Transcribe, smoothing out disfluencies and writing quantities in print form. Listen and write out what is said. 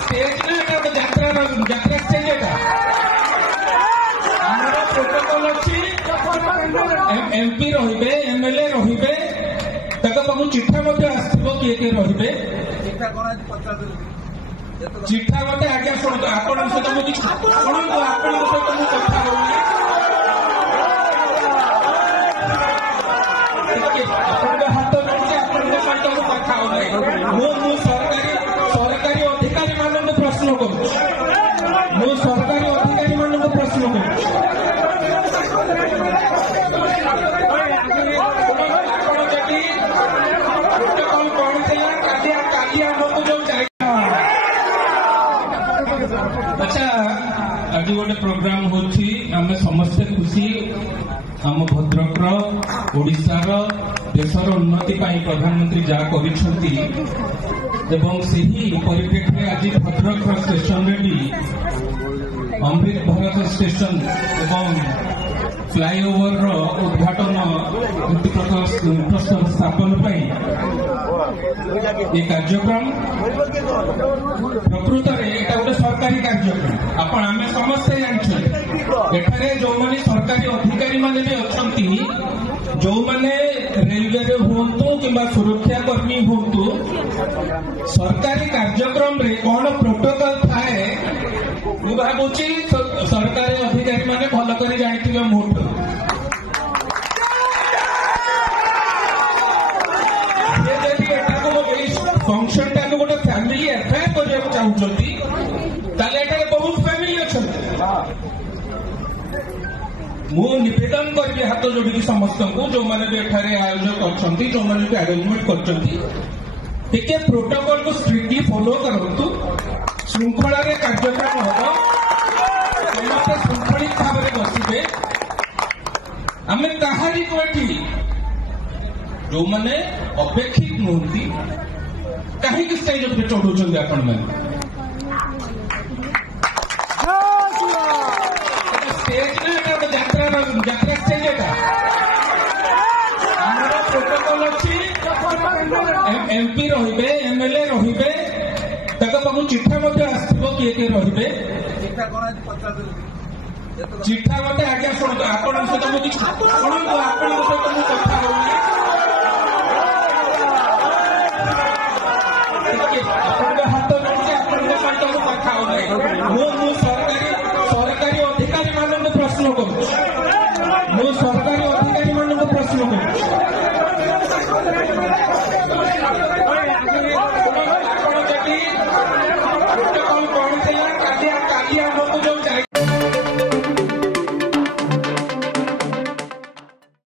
stage ना गोटे यात्रा स्टेज आमर प्रोटोकॉल अच्छी एमपी रहिबे एमएलए रहिबे ताको पाखु चिठा मध्य आसथिबो किए किए रहिबे चिठा मते आज्ञा शुणु आपण सहित मुझे शुणु आपण सहित मुझे कथा होनी हाथ जोड़ी आपण सहित मुझे कथा होनी मु सरकारी अधिकारी मान प्रश्न करुँ मु सरकारी अधिकारी मान प्रश्न करुँ अच्छा आज गोटे प्रोग्राम होची आमे समस्ते खुशी आम भद्रक ओडिशार देशर उन्नति पाई प्रधानमंत्री जहाँ करिसेंती एवं सही परिप्रेक्षी आज भद्रक स्टेशन रे भी अमृत भारत स्टेशन एवं फ्लाईओवर उद्घाटन प्रस्ताव स्थापन ये कार्यक्रम प्रकृत में गोटे सरकारी कार्यक्रम आपण आम समस्ते जानते जो मैंने सरकारी अधिकारी माने भी अच्छा जो मैंने रेलवे हूँ कि सुरक्षाकर्मी हूँ सरकारी कार्यक्रम रे कौन प्रोटोकॉल थाए मु भावुची सरकारी अधिकारी माने भल कर जानी मोट फंक्शन टाक गोटे फैमिली एफआईआर करने चाहते बहुत फैमिली अच्छा मु निवेदन करी हाथ जोड़ी समस्त को जो मैंने भी एठारे आयोजक अच्छा जो मैंने भी अरेंजमेंट कर प्रोटोकॉल को स्ट्रिक्टली फॉलो करूँ श्रृंखला कार्यक्रम हम समस्त श्रृंखलित भाव में बसवे आम कहारी को जो मैंने अपेक्षित नुहति कहीं स्टेज पर चढ़ाऊँ आपण मैंने स्टेज ना गोटे यात्रा स्टेज आमर प्रोटोकॉल अच्छी एमपी रहिबे एमएलए रहिबे ताको पाखु चिठा मध्य आसथिबो किए किए रहिबे चिठा मते आज्ञा शुणु आपण सहित मुझे शुणु आपण सहित मुझे कथा होनी हाथ जोड़ी आपण सहित मुझे कथा होनी मु